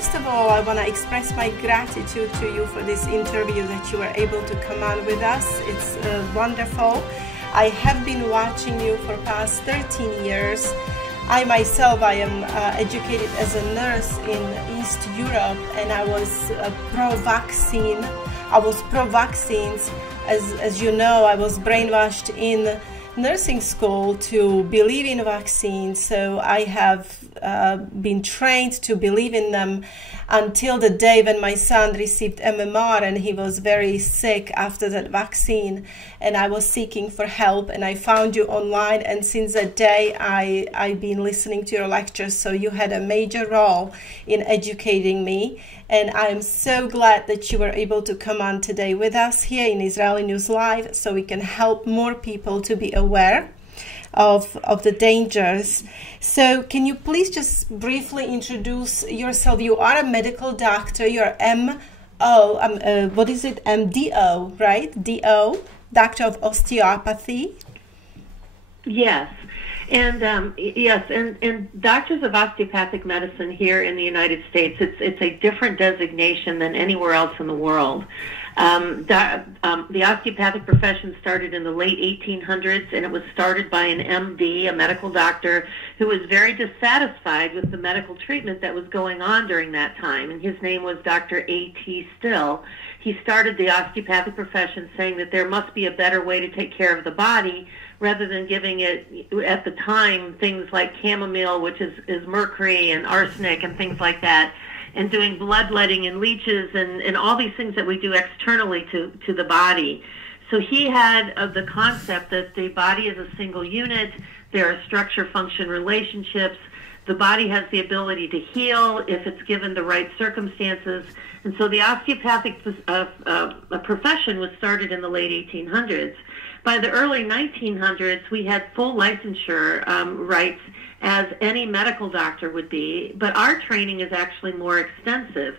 first of all, I want to express my gratitude to you for this interview that you were able to come on with us. It's wonderful. I have been watching you for past 13 years. I myself, I am educated as a nurse in East Europe, and I was pro-vaccine. I was pro-vaccines. As you know, I was brainwashed in nursing school to believe in vaccines, so I have been trained to believe in them until the day when my son received MMR and he was very sick after that vaccine, and I was seeking for help, and I found you online, and since that day I've been listening to your lectures. So you had a major role in educating me, and I'm so glad that you were able to come on today with us here in Israeli News Live so we can help more people to be aware of the dangers. So can you please just briefly introduce yourself? You are a medical doctor. You're MDO, right? DO, Doctor of Osteopathy. Yes. And yes, and doctors of osteopathic medicine here in the United States, it's a different designation than anywhere else in the world. The osteopathic profession started in the late 1800s, and it was started by an MD, a medical doctor, who was very dissatisfied with the medical treatment that was going on during that time, and his name was Dr. A.T. Still. He started the osteopathic profession saying that there must be a better way to take care of the body, rather than giving it, at the time, things like chamomile, which is mercury, and arsenic and things like that, and doing bloodletting and leeches and all these things that we do externally to the body. So he had the concept that the body is a single unit, there are structure-function relationships, the body has the ability to heal if it's given the right circumstances, and so the osteopathic profession was started in the late 1800s. By the early 1900s, we had full licensure rights as any medical doctor would be, but our training is actually more extensive.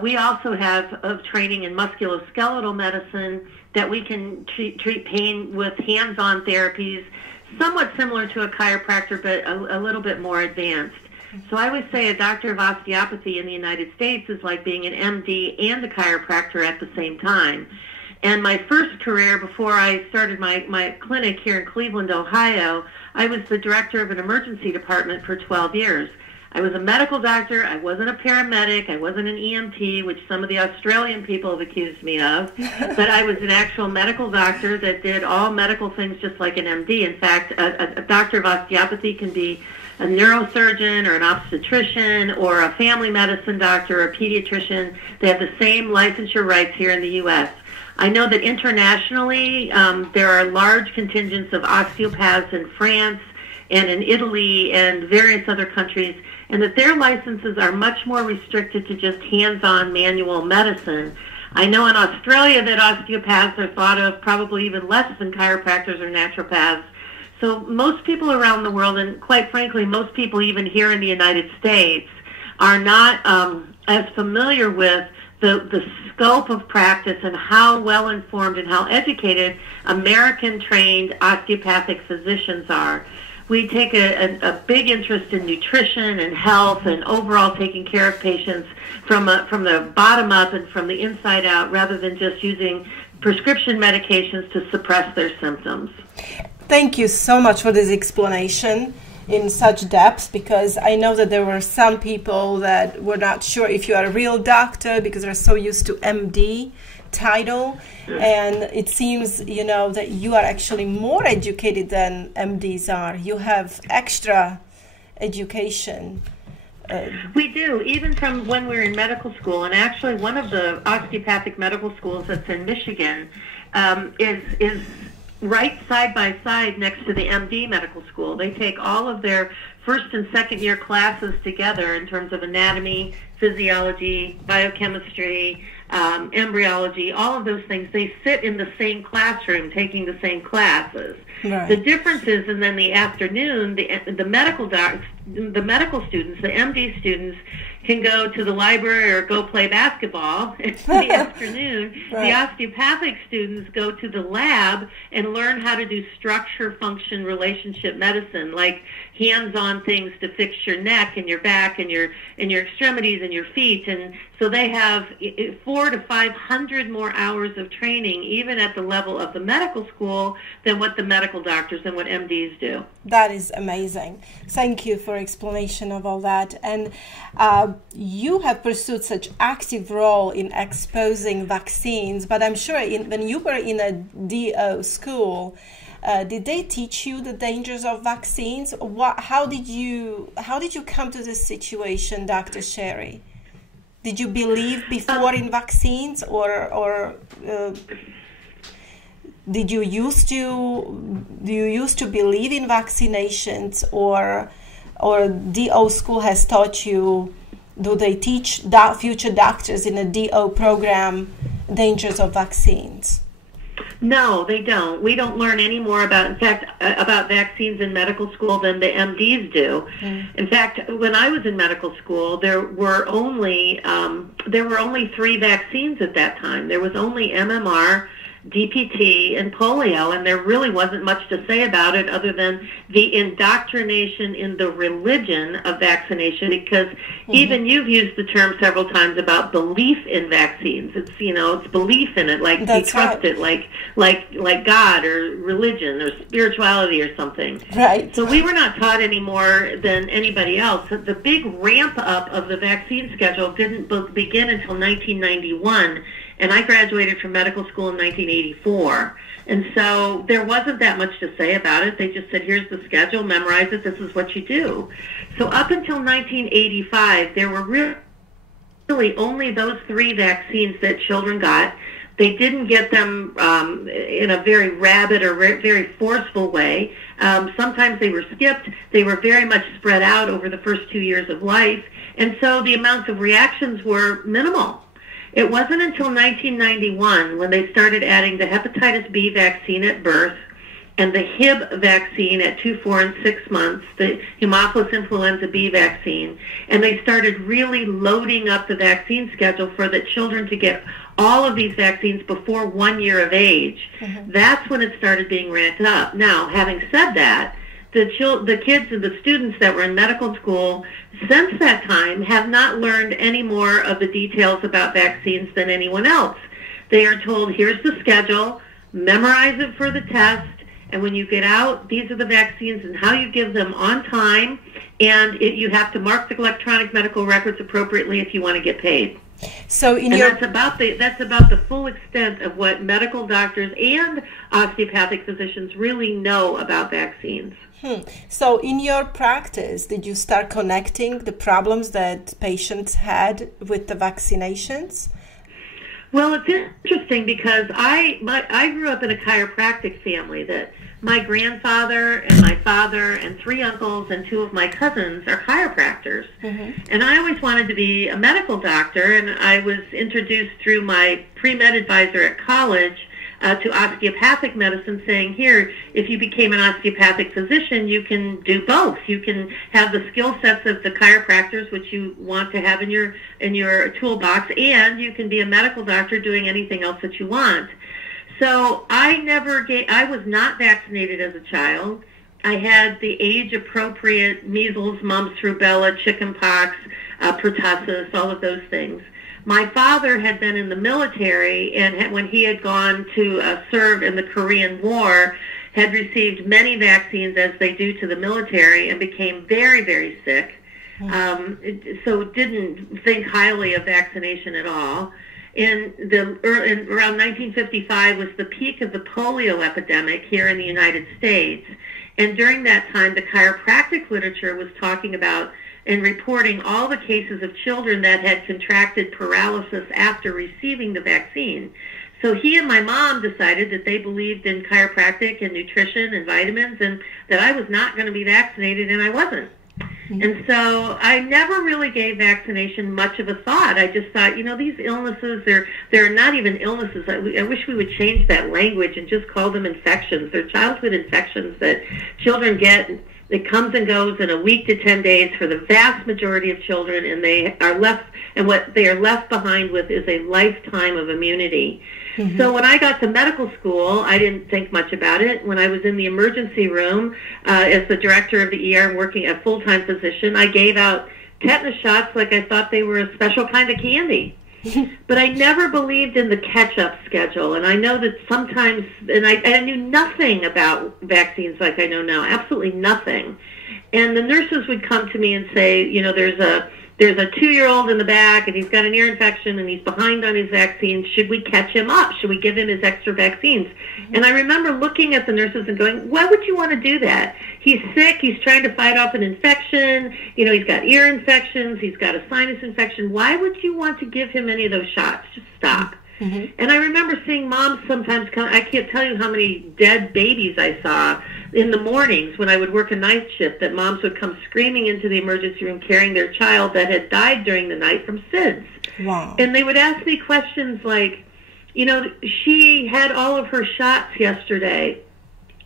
We also have training in musculoskeletal medicine that we can treat pain with hands-on therapies, somewhat similar to a chiropractor, but a little bit more advanced. So I would say a doctor of osteopathy in the United States is like being an MD and a chiropractor at the same time. And my first career, before I started my clinic here in Cleveland, Ohio, I was the director of an emergency department for 12 years. I was a medical doctor. I wasn't a paramedic. I wasn't an EMT, which some of the Australian people have accused me of. But I was an actual medical doctor that did all medical things just like an MD. In fact, a doctor of osteopathy can be a neurosurgeon or an obstetrician or a family medicine doctor or a pediatrician. They have the same licensure rights here in the U.S. I know that internationally there are large contingents of osteopaths in France and in Italy and various other countries, and that their licenses are much more restricted to just hands-on manual medicine. I know in Australia that osteopaths are thought of probably even less than chiropractors or naturopaths. So most people around the world, and quite frankly, most people even here in the United States, are not as familiar with the scope of practice and how well informed and how educated American-trained osteopathic physicians are. We take a big interest in nutrition and health and overall taking care of patients from the bottom up and from the inside out, rather than just using prescription medications to suppress their symptoms. Thank you so much for this explanation in such depth, because I know that there were some people that were not sure if you are a real doctor because they're so used to MD title, and it seems, you know, that you are actually more educated than MDs are. You have extra education. We do, even from when we were in medical school, and actually one of the osteopathic medical schools that's in Michigan is right side by side next to the MD medical school. They take all of their first and second year classes together in terms of anatomy, physiology, biochemistry, embryology, all of those things. They sit in the same classroom taking the same classes. Right. The difference is, and then the afternoon, the medical students, the MD students, can go to the library or go play basketball in the afternoon. Right. The osteopathic students go to the lab and learn how to do structure, function, relationship medicine, like hands-on things to fix your neck and your back and your extremities and your feet. And so they have 400 to 500 more hours of training, even at the level of the medical school, than what the medical doctors and what MDs do. That is amazing. Thank you for explanation of all that. And you have pursued such active role in exposing vaccines, but I'm sure when you were in a DO school, did they teach you the dangers of vaccines? How did you come to this situation, Dr. Sherri? Did you believe before in vaccines, or did you used to believe in vaccinations, or DO school has taught you? Do they teach future doctors in a DO program dangers of vaccines? No, they don't. We don't learn any more about vaccines in medical school than the MDs do. In fact, when I was in medical school, there were only 3 vaccines at that time. There was only MMR, DPT, and polio, and there really wasn't much to say about it other than the indoctrination in the religion of vaccination, because even you've used the term several times about belief in vaccines. It's, it's belief in it, like you trust it, like God or religion or spirituality or something. Right. So we were not taught any more than anybody else. The big ramp up of the vaccine schedule didn't begin until 1991. And I graduated from medical school in 1984. And so there wasn't that much to say about it. They just said, here's the schedule, memorize it, this is what you do. So up until 1985, there were really only those 3 vaccines that children got. They didn't get them in a very rabid or very forceful way. Sometimes they were skipped. They were very much spread out over the first 2 years of life. And so the amounts of reactions were minimal. It wasn't until 1991 when they started adding the hepatitis B vaccine at birth and the Hib vaccine at 2, 4, and 6 months, the Haemophilus influenza B vaccine, and they started really loading up the vaccine schedule for the children to get all of these vaccines before 1 year of age. That's when it started being ramped up. Now, having said that, the kids and the students that were in medical school since that time have not learned any more of the details about vaccines than anyone else. They are told, here's the schedule, memorize it for the test, and when you get out, these are the vaccines and how you give them on time, and you have to mark the electronic medical records appropriately if you want to get paid. So that's about the full extent of what medical doctors and osteopathic physicians really know about vaccines. So in your practice, did you start connecting the problems that patients had with the vaccinations? Well, it's interesting because I grew up in a chiropractic family. That my grandfather and my father and 3 uncles and 2 of my cousins are chiropractors. And I always wanted to be a medical doctor, and I was introduced through my pre-med advisor at college to osteopathic medicine, saying, here, if you became an osteopathic physician, you can do both. You can have the skill sets of the chiropractors, which you want to have in your toolbox, and you can be a medical doctor doing anything else that you want. So I was not vaccinated as a child. I had the age-appropriate measles, mumps, rubella, chickenpox, pertussis, all of those things. My father had been in the military, and when he had gone to serve in the Korean War, had received many vaccines, as they do to the military, and became very, very sick. So didn't think highly of vaccination at all. Around 1955 was the peak of the polio epidemic here in the United States. And during that time, the chiropractic literature was talking about and reporting all the cases of children that had contracted paralysis after receiving the vaccine. So he and my mom decided that they believed in chiropractic and nutrition and vitamins, and that I was not going to be vaccinated, and I wasn't. And so I never really gave vaccination much of a thought. I just thought, these illnesses, they're not even illnesses. I wish we would change that language and just call them infections. They're childhood infections that children get. It comes and goes in a week to 10 days for the vast majority of children, and what they are left behind with is a lifetime of immunity. So when I got to medical school, I didn't think much about it. When I was in the emergency room as the director of the ER working a full-time physician, I gave out tetanus shots like I thought they were a special kind of candy. But I never believed in the catch-up schedule, and I know that sometimes, and I knew nothing about vaccines like I know now, absolutely nothing. And the nurses would come to me and say, you know, there's a 2-year-old in the back, and he's got an ear infection, and he's behind on his vaccines. Should we catch him up? Should we give him his extra vaccines? And I remember looking at the nurses and going, why would you want to do that? He's sick. He's trying to fight off an infection. You know, he's got ear infections. He's got a sinus infection. Why would you want to give him any of those shots? Just stop. And I remember seeing moms sometimes come. I can't tell you how many dead babies I saw in the mornings when I would work a night shift, that moms would come screaming into the emergency room carrying their child that had died during the night from SIDS. Wow. And they would ask me questions like, you know, she had all of her shots yesterday.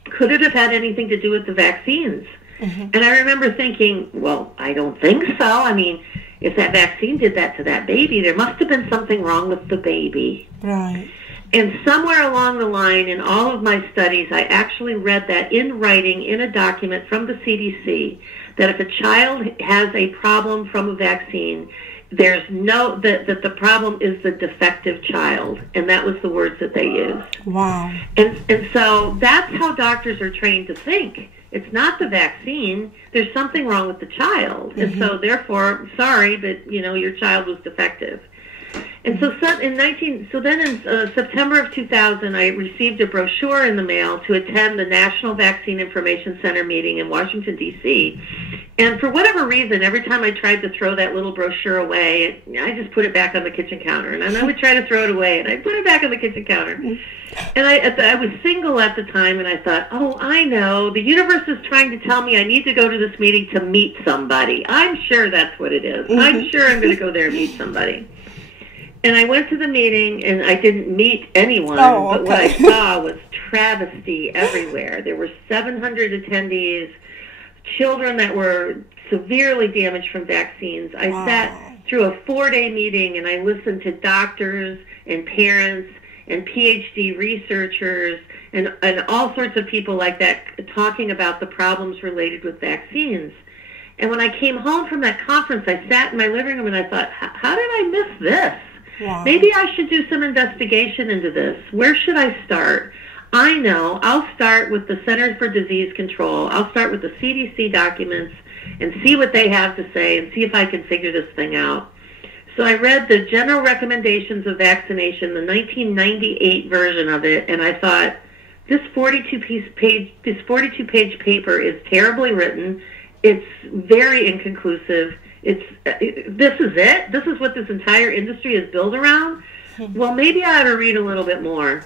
Could it have had anything to do with the vaccines? And I remember thinking, well, I don't think so. I mean, if that vaccine did that to that baby, there must have been something wrong with the baby. Right. And somewhere along the line in all of my studies, I actually read that in writing in a document from the CDC, that if a child has a problem from a vaccine, there's no, that the problem is the defective child. And that was the words that they used. Wow. And so that's how doctors are trained to think. It's not the vaccine. There's something wrong with the child. And so therefore, sorry, but you know, your child was defective. And so then in September of 2000, I received a brochure in the mail to attend the National Vaccine Information Center meeting in Washington, D.C. And for whatever reason, every time I tried to throw that little brochure away, I just put it back on the kitchen counter. And I would try to throw it away, and I'd put it back on the kitchen counter. And I was single at the time, and I thought, oh, I know. The universe is trying to tell me I need to go to this meeting to meet somebody. I'm sure that's what it is. I'm sure I'm going to go there and meet somebody. And I went to the meeting, and I didn't meet anyone, but what I saw was travesty everywhere. There were 700 attendees, children that were severely damaged from vaccines. I sat through a 4-day meeting, and I listened to doctors and parents and PhD researchers and all sorts of people like that talking about the problems related with vaccines. And when I came home from that conference, I sat in my living room, and I thought, how did I miss this? Wow. Maybe I should do some investigation into this. Where should I start? I know. I'll start with the Centers for Disease Control. I'll start with the CDC documents and see what they have to say and see if I can figure this thing out. So I read the General Recommendations of Vaccination, the 1998 version of it, and I thought, this 42-page paper is terribly written. It's very inconclusive. This is it? This is what this entire industry is built around? Well, maybe I ought to read a little bit more.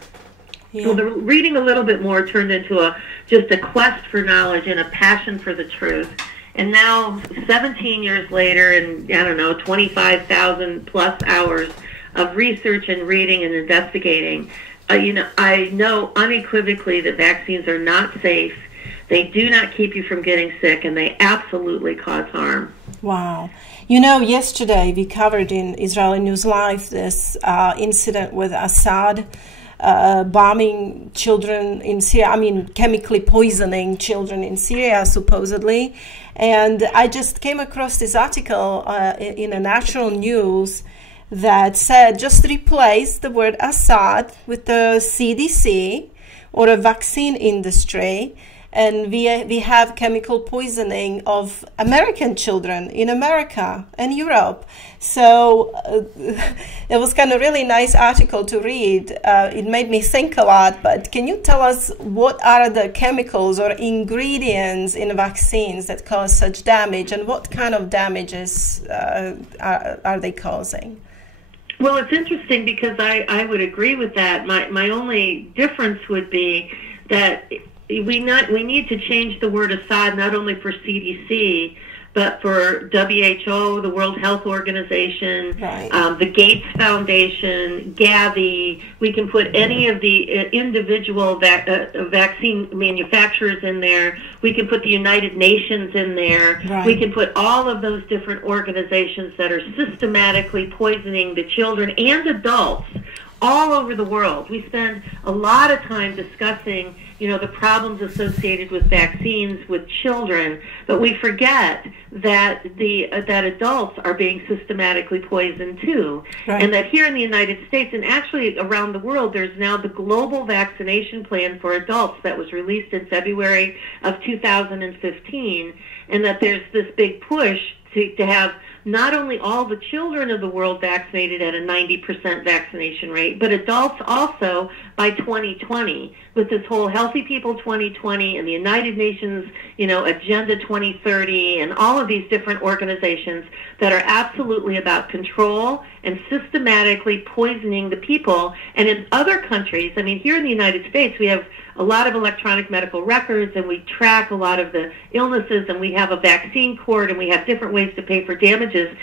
Yeah. Well, the reading a little bit more turned into just a quest for knowledge and a passion for the truth. And now, 17 years later, and 25,000 plus hours of research and reading and investigating, I know unequivocally that vaccines are not safe. They do not keep you from getting sick, and they absolutely cause harm. Wow. Yesterday we covered in Israeli News Live this incident with Assad bombing children in Syria, chemically poisoning children in Syria, supposedly. And I just came across this article in a national news that said just replace the word Assad with the CDC or a vaccine industry, and we have chemical poisoning of American children in America and Europe. So it was kind of really nice article to read. It made me think a lot, but can you tell us what are the chemicals or ingredients in vaccines that cause such damage, and what kind of damages are they causing? Well, it's interesting because I would agree with that. My only difference would be that we need to change the word Assad not only for CDC, but for WHO, the World Health Organization, right. The Gates Foundation, Gavi. We can put any of the individual vaccine manufacturers in there. We can put the United Nations in there. Right. We can put all of those different organizations that are systematically poisoning the children and adults all over the world. We spend a lot of time discussing, the problems associated with vaccines with children, but we forget that that adults are being systematically poisoned too. Right. And that here in the United States, and actually around the world, there's now the global vaccination plan for adults that was released in February of 2015, and that there's this big push to have not only all the children of the world vaccinated at a 90% vaccination rate, but adults also by 2020, with this whole Healthy People 2020 and the United Nations, Agenda 2030, and all of these different organizations that are absolutely about control and systematically poisoning the people. And in other countries, here in the United States, we have a lot of electronic medical records, and we track a lot of the illnesses, and we have a vaccine court, and we have different ways to pay for damages.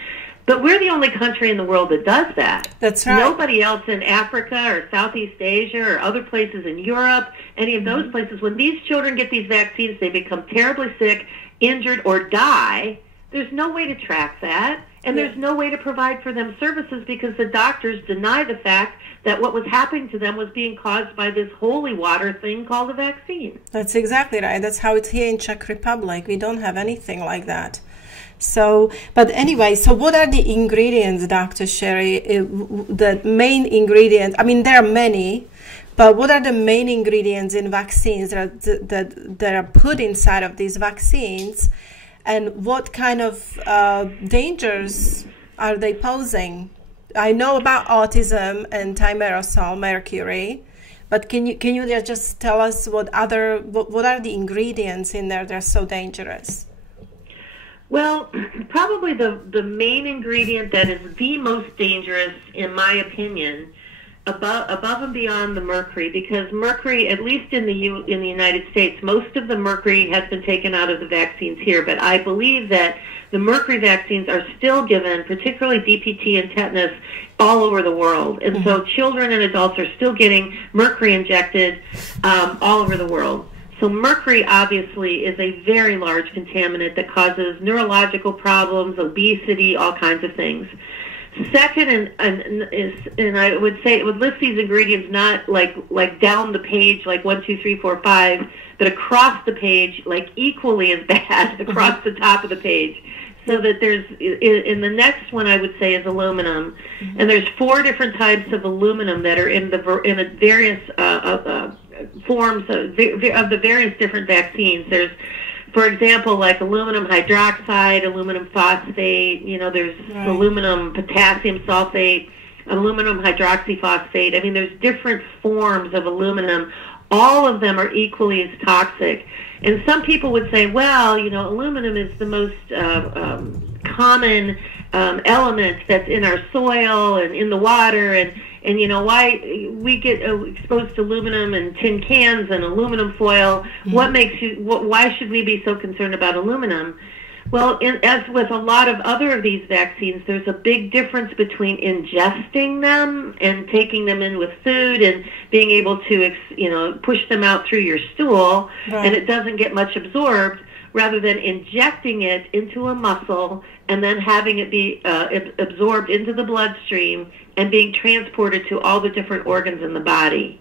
But we're the only country in the world that does that. That's right. Nobody else in Africa or Southeast Asia or other places in Europe, any of those places, when these children get these vaccines, they become terribly sick, injured, or die. There's no way to track that, and there's no way to provide for them services because the doctors deny the fact that what was happening to them was being caused by this holy water thing called a vaccine. That's exactly right. That's how it's here in Czech Republic. We don't have anything like that. So, but anyway, so what are the ingredients, Dr. Sherri? The main ingredients, there are many, but what are the main ingredients in vaccines that are put inside of these vaccines? And what kind of dangers are they posing? I know about autism and thimerosal, Mercury, but can you just tell us what are the ingredients in there that are so dangerous? Well, probably the main ingredient that is the most dangerous, in my opinion, above and beyond the mercury, because mercury, at least in the United States, most of the mercury has been taken out of the vaccines here, but I believe that the mercury vaccines are still given, particularly DPT and tetanus, all over the world. And so children and adults are still getting mercury injected all over the world. So mercury obviously is a very large contaminant that neurological problems, obesity, all kinds of things. Second, and I would say it would list these ingredients not like down the page, like 1, 2, 3, 4, 5, but across the page, like equally as bad across the top of the page. So that there's, in the next one I would say is aluminum, and there's 4 different types of aluminum that are in the various forms of the various different vaccines. There's, for example, like aluminum hydroxide, aluminum phosphate, there's aluminum potassium sulfate, aluminum hydroxyphosphate. There's different forms of aluminum. All of them are equally as toxic. And some people would say, well, aluminum is the most common element that's in our soil and in the water, and why we get exposed to aluminum in tin cans and aluminum foil. Why should we be so concerned about aluminum? Well, as with a lot of other of these vaccines, there's a big difference between ingesting them and taking them in with food and being able to, push them out through your stool, and it doesn't get much absorbed, rather than injecting it into a muscle and then having it be absorbed into the bloodstream and being transported to all the different organs in the body.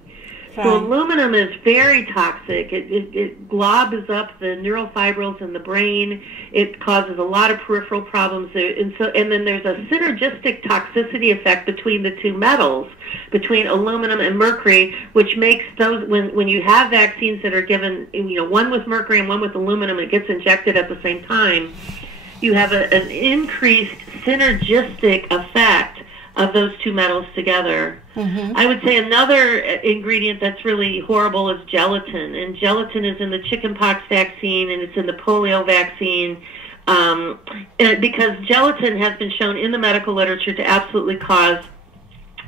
So aluminum is very toxic. It globs up the neural fibrils in the brain. It causes a lot of peripheral problems. And then there's a synergistic toxicity effect between the two metals, between aluminum and mercury, which makes those, when you have vaccines that are given, one with mercury and one with aluminum, it gets injected at the same time, you have an increased synergistic effect of those two metals together. I would say another ingredient that's really horrible is gelatin, and gelatin is in the chickenpox vaccine and it's in the polio vaccine, because gelatin has been shown in the medical literature to absolutely cause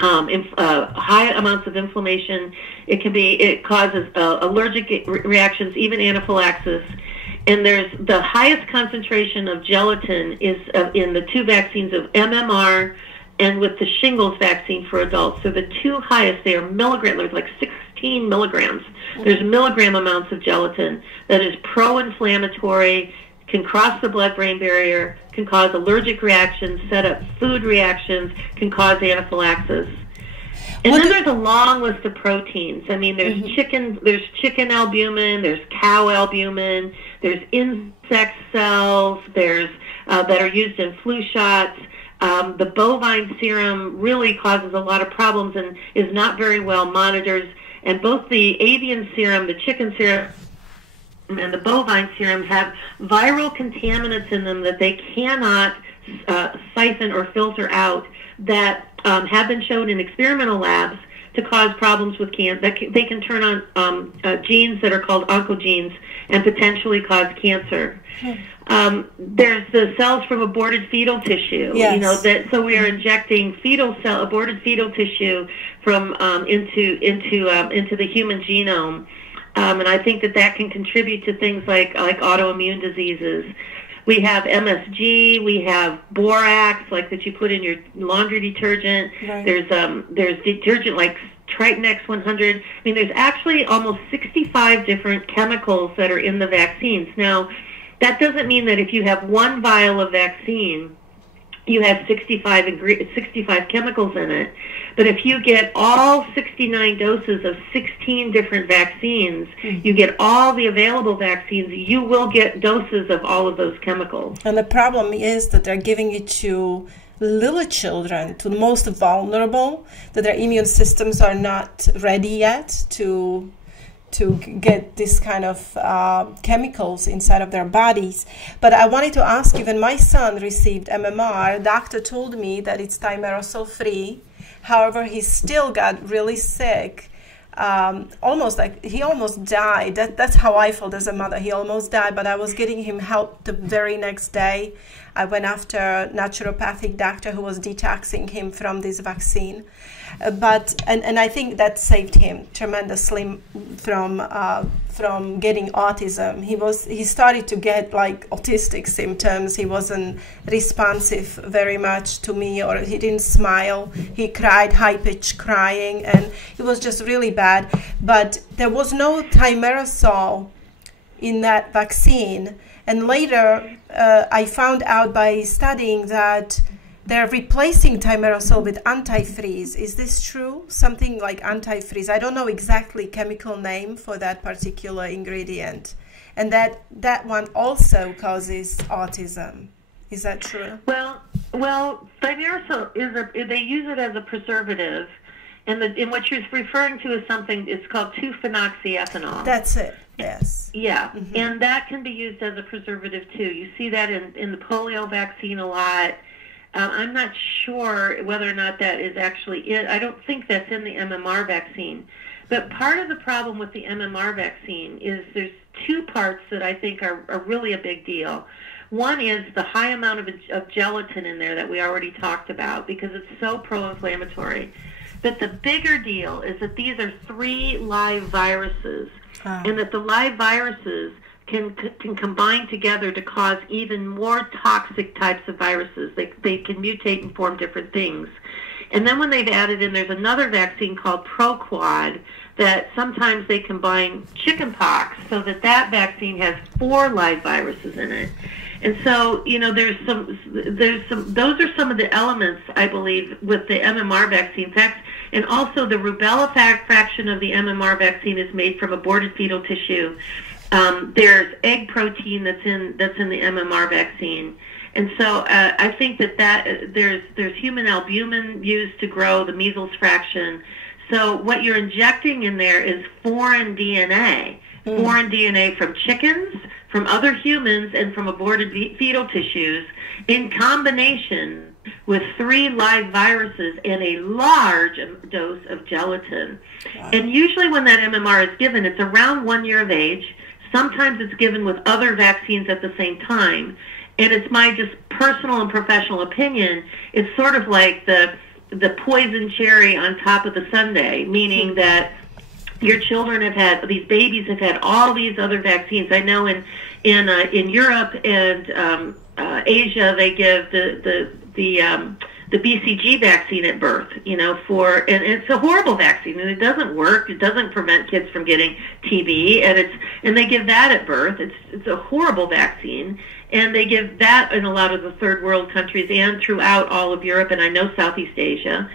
high amounts of inflammation. It causes allergic reactions, even anaphylaxis. And there's the highest concentration of gelatin is in the 2 vaccines of MMR and with the shingles vaccine for adults. So the 2 highest, they are milligrams, there's like 16 milligrams. There's milligram amounts of gelatin that is pro-inflammatory, can cross the blood-brain barrier, can cause allergic reactions, set up food reactions, can cause anaphylaxis. And then there's a long list of proteins. I mean, there's chicken albumin, there's cow albumin, there's insect cells, there's that are used in flu shots. The bovine serum really causes a lot of problems and is not very well monitored. And both the avian serum, the chicken serum, and the bovine serum have viral contaminants in them that they cannot siphon or filter out that have been shown in experimental labs to cause problems with cancer. They can turn on genes that are called oncogenes and potentially cause cancer. There's the cells from aborted fetal tissue. Yes. You know that. So we are injecting aborted fetal tissue from into the human genome, and I think that can contribute to things like autoimmune diseases. We have MSG, we have borax, like that you put in your laundry detergent. Right. There's detergent like TRITON X100. I mean, there's actually almost 65 different chemicals that are in the vaccines. Now, that doesn't mean that if you have one vial of vaccine, you have 65 chemicals in it. But if you get all 69 doses of 16 different vaccines, you get all the available vaccines, you will get doses of all of those chemicals. And the problem is that they're giving it to little children, to the most vulnerable, that their immune systems are not ready yet to get this kind of chemicals inside of their bodies. But I wanted to ask you, when my son received MMR, doctor told me that it's thimerosal free. However, he still got really sick. He almost died. That's how I felt as a mother. He almost died, but I was getting him help the very next day. I went after a naturopathic doctor who was detoxing him from this vaccine. But I think that saved him tremendously from getting autism. He started to get like autistic symptoms. He wasn't responsive very much to me, or he didn't smile. He cried, high-pitched crying, and it was just really bad. But there was no thimerosal in that vaccine. And later, I found out by studying that they're replacing thimerosal with antifreeze. Is this true? Something like antifreeze. I don't know exactly chemical name for that particular ingredient. And that one also causes autism. Is that true? Well, thimerosal they use it as a preservative, and what you're referring to is something. It's called 2-phenoxyethanol. That's it. Yes. Yeah, and that can be used as a preservative too. You see that in the polio vaccine a lot. I'm not sure whether or not that is actually it. I don't think that's in the MMR vaccine. But part of the problem with the MMR vaccine is there's two parts that I think are really a big deal. One is the high amount of gelatin in there that we already talked about, because it's so pro-inflammatory. But the bigger deal is that these are 3 live viruses, and that the live viruses can combine together to cause even more toxic types of viruses. They can mutate and form different things. And then when they've added in, there's another vaccine called ProQuad that sometimes they combine chickenpox, so that vaccine has 4 live viruses in it. And so, those are some of the elements, I believe, with the MMR vaccine. In fact, and also the rubella fraction of the MMR vaccine is made from aborted fetal tissue. There's egg protein that's in the MMR vaccine. And so I think that there's human albumin used to grow the measles fraction. So what you're injecting in there is foreign DNA, foreign DNA from chickens, from other humans, and from aborted fetal tissues, in combination with 3 live viruses and a large dose of gelatin. Wow. And usually when that MMR is given, it's around 1 year of age. Sometimes it's given with other vaccines at the same time. And it's my just personal and professional opinion, it's sort of like the poison cherry on top of the sundae, meaning that your children these babies have had all these other vaccines. I know in Europe and Asia, they give the BCG vaccine at birth, and it's a horrible vaccine, and it doesn't work. It doesn't prevent kids from getting TB, and they give that at birth. It's a horrible vaccine, and they give that in a lot of the third world countries and throughout all of Europe, and I know Southeast Asia.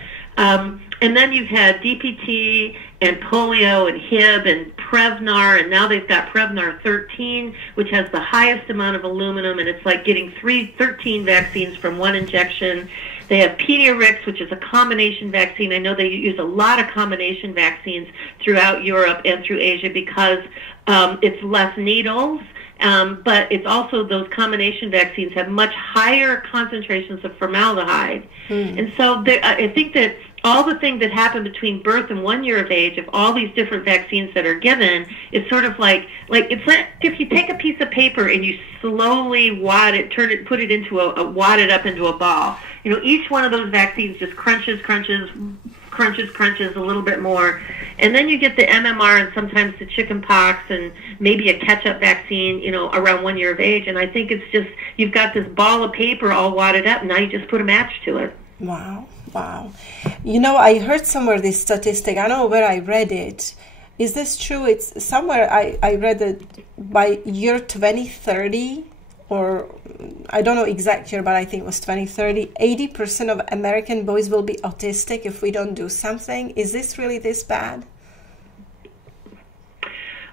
And then you've had DPT and polio and Hib and Prevnar, and now they've got Prevnar 13, which has the highest amount of aluminum, and it's like getting 13 vaccines from one injection. They have Pediarix, which is a combination vaccine. I know they use a lot of combination vaccines throughout Europe and through Asia because it's less needles. But it's also those combination vaccines have much higher concentrations of formaldehyde. And so I think that all the things that happen between birth and 1 year of age, of all these different vaccines that are given, is sort of like it's like if you take a piece of paper and you slowly wad it, put it into wad it up into a ball. You know, each one of those vaccines just crunches a little bit more, and then you get the MMR and sometimes the chicken pox and maybe a catch-up vaccine, you know, around 1 year of age. And I think it's just you've got this ball of paper all wadded up, and now you just put a match to it. Wow. You know, I heard somewhere this statistic. I don't know where I read it. Is this true? It's somewhere I read that by year 2030, or I don't know exact year, but I think it was 2030, 80% of American boys will be autistic if we don't do something. Is this really this bad?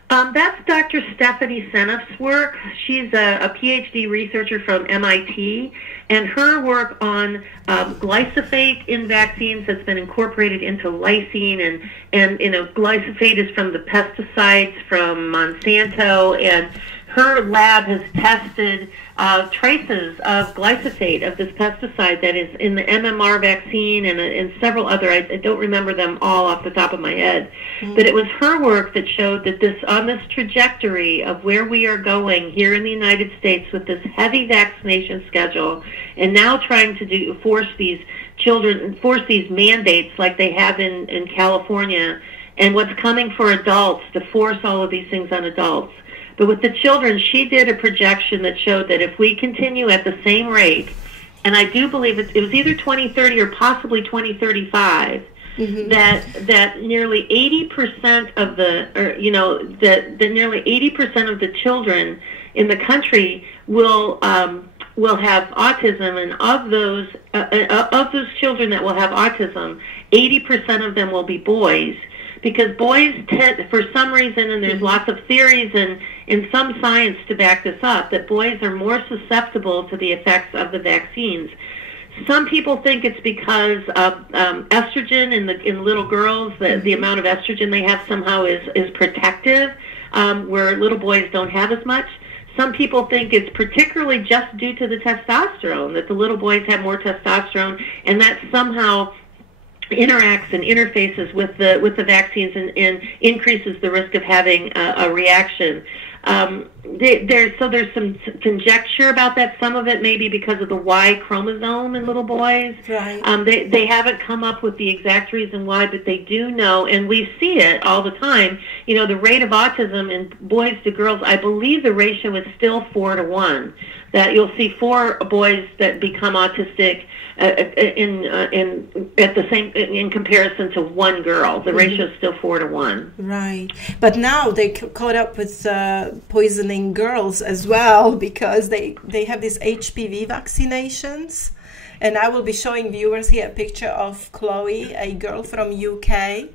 That's Dr. Stephanie Seneff's work. She's a PhD researcher from MIT, and her work on glyphosate in vaccines has been incorporated into lysine, and you know, glyphosate is from the pesticides from Monsanto, and her lab has tested traces of glyphosate, of this pesticide that is in the MMR vaccine and several other, I don't remember them all off the top of my head, but it was her work that showed that on this trajectory of where we are going here in the United States with this heavy vaccination schedule, and now trying to force these mandates like they have in California, and what's coming for adults to force all of these things on adults. But with the children, she did a projection that showed that if we continue at the same rate, and I do believe it was either 2030 or possibly 2035, that nearly 80% of that nearly 80% of the children in the country will have autism, and of those children that will have autism, 80% of them will be boys. Because boys tend, for some reason, and there's lots of theories and some science to back this up, that boys are more susceptible to the effects of the vaccines. Some people think it's because of estrogen in little girls, the amount of estrogen they have somehow is protective, where little boys don't have as much. Some people think it's particularly just due to the testosterone, that the little boys have more testosterone, and that somehow interacts and interfaces with the vaccines and increases the risk of having a reaction. There's some conjecture about that. Some of it may be because of the Y chromosome in little boys. Right. They haven't come up with the exact reason why, but they do know, and we see it all the time. You know, the rate of autism in boys to girls, I believe the ratio is still 4-to-1. That you'll see 4 boys that become autistic in comparison to 1 girl. The ratio is still 4-to-1. Right, but now they caught up with poisoning girls as well, because they have these HPV vaccinations, and I will be showing viewers here a picture of Chloe, a girl from UK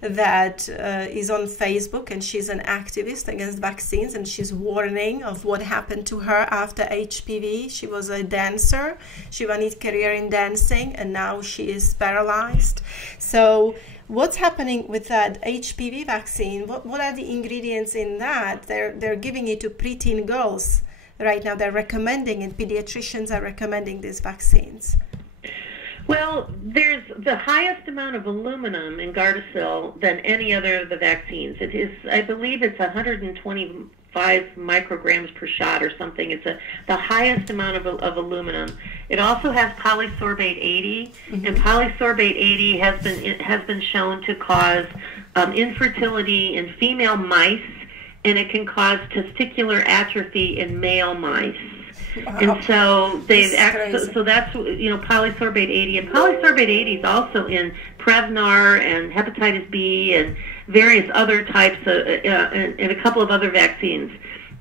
that is on Facebook, and she's an activist against vaccines, and she's warning of what happened to her after HPV. She was a dancer. She wanted a career in dancing, and now she is paralyzed. So what's happening with that HPV vaccine? What are the ingredients in that? They're giving it to preteen girls right now. They're recommending it. Pediatricians are recommending these vaccines. Well, there's the highest amount of aluminum in Gardasil than any other of the vaccines. It is, I believe it's 125 micrograms per shot or something. It's the highest amount of aluminum. It also has polysorbate 80, and polysorbate 80 has been shown to cause infertility in female mice, and it can cause testicular atrophy in male mice. Wow. And so so that's, you know, polysorbate 80, and polysorbate 80 is also in Prevnar and hepatitis B and various other types and a couple of other vaccines.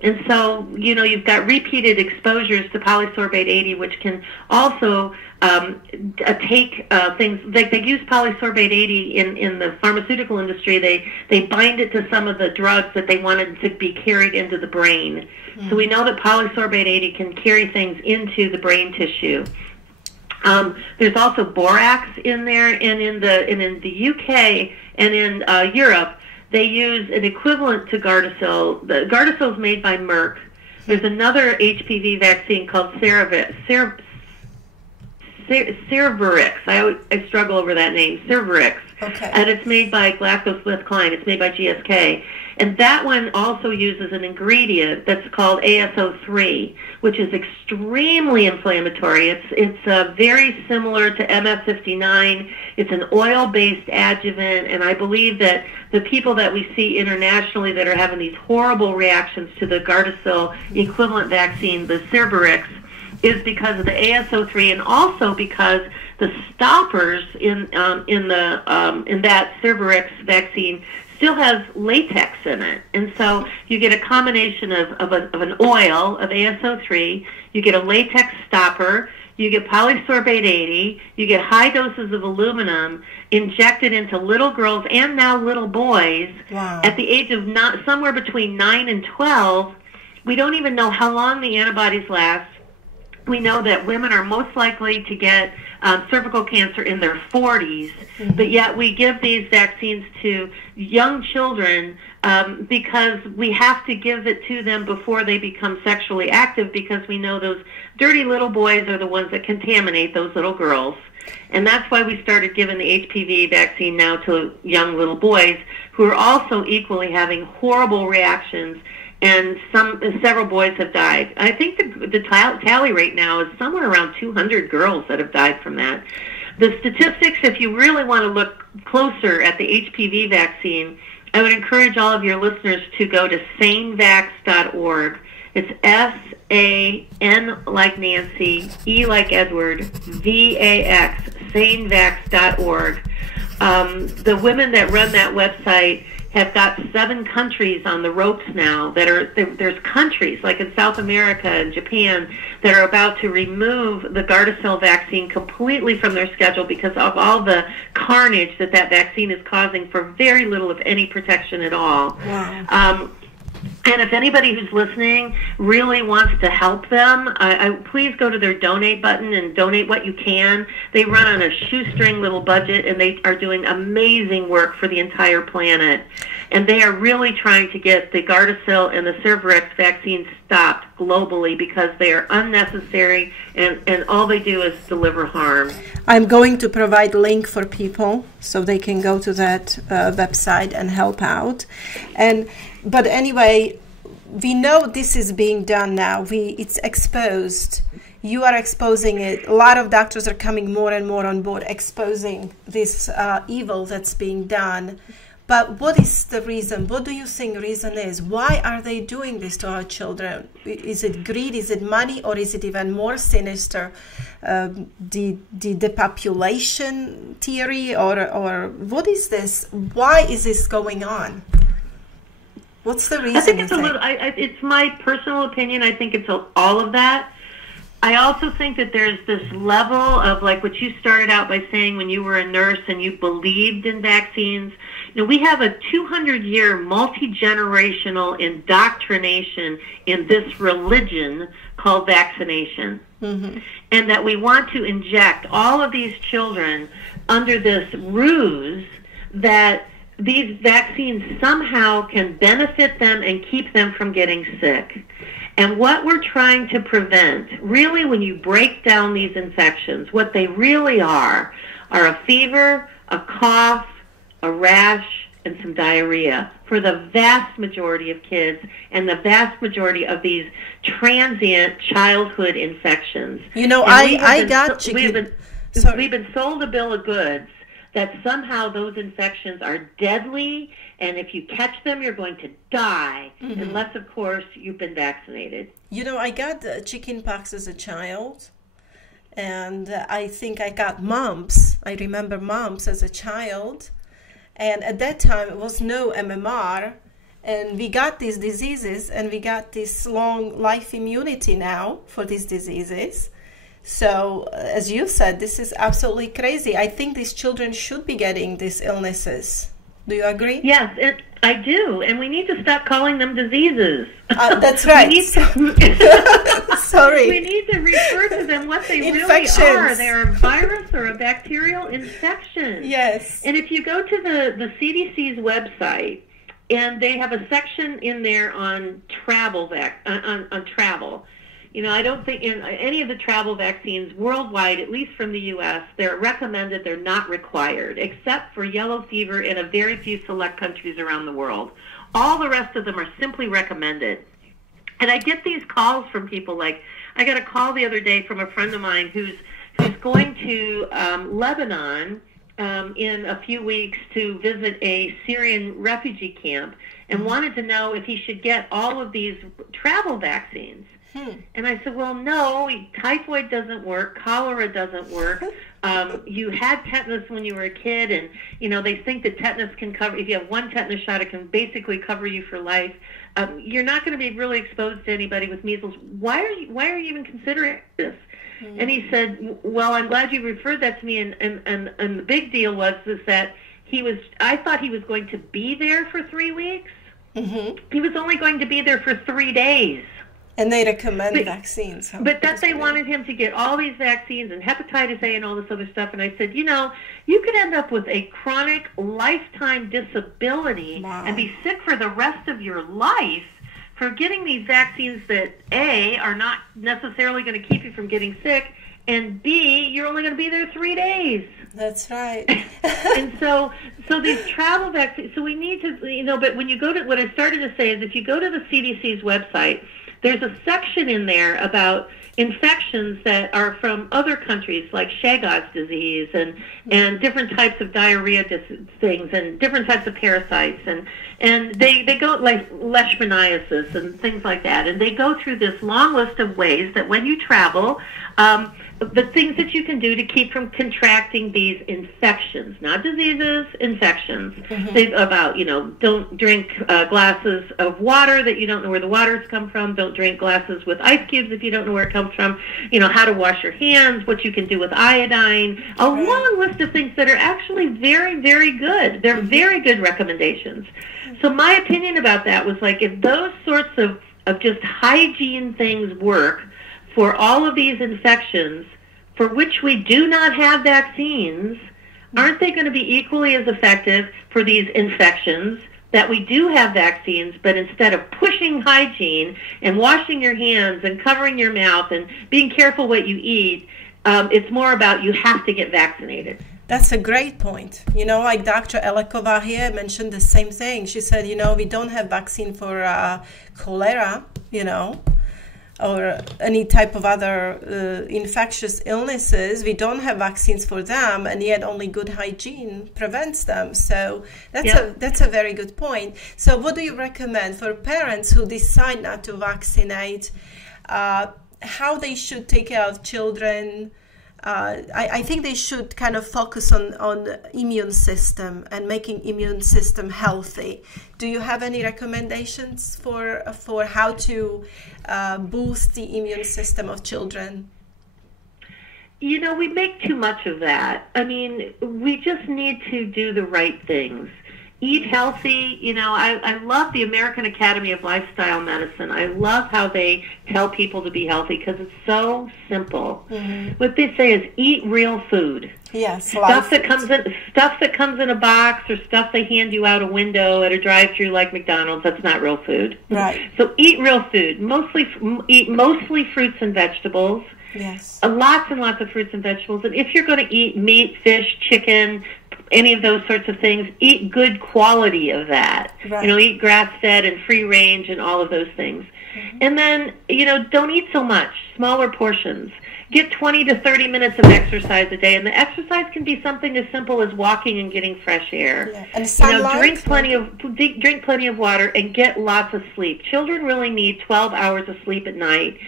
And so, you know, you've got repeated exposures to polysorbate 80, which can also take things, they use polysorbate 80 in the pharmaceutical industry. They bind it to some of the drugs that they wanted to be carried into the brain. So we know that polysorbate 80 can carry things into the brain tissue. There's also borax in there, and in the UK and in Europe, they use an equivalent to Gardasil. The Gardasil is made by Merck. There's another HPV vaccine called Cervarix. I struggle over that name, Cervarix. Okay. And it's made by GlaxoSmithKline. It's made by GSK. And that one also uses an ingredient that's called ASO3, which is extremely inflammatory. It's very similar to MF59. It's an oil-based adjuvant, and I believe that the people that we see internationally that are having these horrible reactions to the Gardasil equivalent vaccine, the Cervarix, is because of the ASO3, and also because the stoppers in that Cervarix vaccine still has latex in it. And so you get a combination of an oil, of ASO3, you get a latex stopper, you get polysorbate 80, you get high doses of aluminum injected into little girls and now little boys. Wow. At the age of somewhere between 9 and 12. We don't even know how long the antibodies last. We know that women are most likely to get cervical cancer in their 40s, but yet we give these vaccines to young children because we have to give it to them before they become sexually active, because we know those dirty little boys are the ones that contaminate those little girls. And that's why we started giving the HPV vaccine now to young little boys who are also equally having horrible reactions, and several boys have died. I think the tally rate now is somewhere around 200 girls that have died from that. The statistics, if you really want to look closer at the HPV vaccine, I would encourage all of your listeners to go to sanevax.org. It's S-A-N like Nancy, E like Edward, V-A-X, sanevax.org. The women that run that website have got 7 countries on the ropes now that are, there's countries like in South America and Japan that are about to remove the Gardasil vaccine completely from their schedule because of all the carnage that vaccine is causing for very little, if any, protection at all. Wow. And if anybody who's listening really wants to help them, please go to their donate button and donate what you can. They run on a shoestring little budget, and they are doing amazing work for the entire planet. And they are really trying to get the Gardasil and the Cervarix vaccines stopped globally because they are unnecessary, and all they do is deliver harm. I'm going to provide a link for people so they can go to that website and help out. But anyway, we know this is being done now. It's exposed. You are exposing it. A lot of doctors are coming more and more on board exposing this evil that's being done. But what is the reason? What do you think the reason is? Why are they doing this to our children? Is it greed? Is it money? Or is it even more sinister? The depopulation theory? Or what is this? Why is this going on? What's the reason? I think it's it's my personal opinion. I think it's all of that. I also think that there's this level of, like what you started out by saying when you were a nurse and you believed in vaccines. You know, we have a 200-year multi-generational indoctrination in this religion called vaccination. Mm-hmm. And that we want to inject all of these children under this ruse that these vaccines somehow can benefit them and keep them from getting sick. And what we're trying to prevent, really, when you break down these infections, what they really are a fever, a cough, a rash, and some diarrhea for the vast majority of kids and the vast majority of these transient childhood infections. You know, we've been sold a bill of goods that somehow those infections are deadly, and if you catch them, you're going to die, mm-hmm. unless, of course, you've been vaccinated. You know, I got chickenpox as a child, and I think I got mumps. I remember mumps as a child, and at that time, it was no MMR, and we got these diseases, and we got this long life immunity now for these diseases. So, as you said, this is absolutely crazy. I think these children should be getting these illnesses. Do you agree? Yes, I do. And we need to stop calling them diseases. That's right. Sorry. We need to refer to them what they really are. They're a virus or a bacterial infection. Yes. And if you go to the CDC's website, and they have a section in there on travel, on travel. You know, I don't think in any of the travel vaccines worldwide, at least from the U.S., they're recommended, they're not required, except for yellow fever in a very few select countries around the world. All the rest of them are simply recommended. And I get these calls from people like, I got a call the other day from a friend of mine who's going to Lebanon in a few weeks to visit a Syrian refugee camp and wanted to know if he should get all of these travel vaccines. And I said, well, no, typhoid doesn't work, cholera doesn't work. You had tetanus when you were a kid, and, you know, they think that tetanus can cover, if you have one tetanus shot, it can basically cover you for life. You're not going to be really exposed to anybody with measles. Why are you even considering this? And he said, well, I'm glad you referred that to me, and the big deal was that I thought he was going to be there for 3 weeks. He was only going to be there for 3 days. And they recommend vaccines. But that they wanted him to get all these vaccines and hepatitis A and all this other stuff. And I said, you know, you could end up with a chronic lifetime disability and be sick for the rest of your life for getting these vaccines that, A, are not necessarily going to keep you from getting sick, and B, you're only going to be there 3 days. That's right. And so these travel vaccines, so we need to, you know, but when you go to, what I started to say is if you go to the CDC's website, there's a section in there about infections that are from other countries, like Chagas disease and different types of diarrhea things and different types of parasites. And they go like leishmaniasis and things like that. And they go through this long list of ways that when you travel, the things that you can do to keep from contracting these infections, not diseases, infections. About, you know, don't drink glasses of water that you don't know where the water's come from. Don't drink glasses with ice cubes if you don't know where it comes from. You know, how to wash your hands, what you can do with iodine. A long list of things that are actually very, very good. They're very good recommendations. So my opinion about that was like, if those sorts of just hygiene things work for all of these infections for which we do not have vaccines, aren't they going to be equally as effective for these infections that we do have vaccines, but instead of pushing hygiene and washing your hands and covering your mouth and being careful what you eat, it's more about you have to get vaccinated. That's a great point. You know, like Dr. Elekova here mentioned the same thing. She said, you know, we don't have vaccine for cholera, you know, or any type of other infectious illnesses. We don't have vaccines for them, and yet only good hygiene prevents them. So that's a very good point. So what do you recommend for parents who decide not to vaccinate, how they should take care of children? I think they should kind of focus on immune system and making immune system healthy. Do you have any recommendations for how to boost the immune system of children? You know, we make too much of that. I mean, we just need to do the right things. Eat healthy. You know, I love the American Academy of Lifestyle Medicine. I love how they tell people to be healthy because it's so simple. What they say is eat real food. Yes, stuff that comes in a box or stuff they hand you out a window at a drive-through like McDonald's. That's not real food. Right. So eat real food. Eat mostly fruits and vegetables. Yes. Lots and lots of fruits and vegetables. And if you're going to eat meat, fish, chicken, any of those sorts of things, eat good quality of that. Right. You know, eat grass-fed and free range and all of those things. And then, you know, don't eat so much, smaller portions. Get 20 to 30 minutes of exercise a day, and the exercise can be something as simple as walking and getting fresh air. Yeah. And sunlight, drink plenty of water, and get lots of sleep. Children really need 12 hours of sleep at night,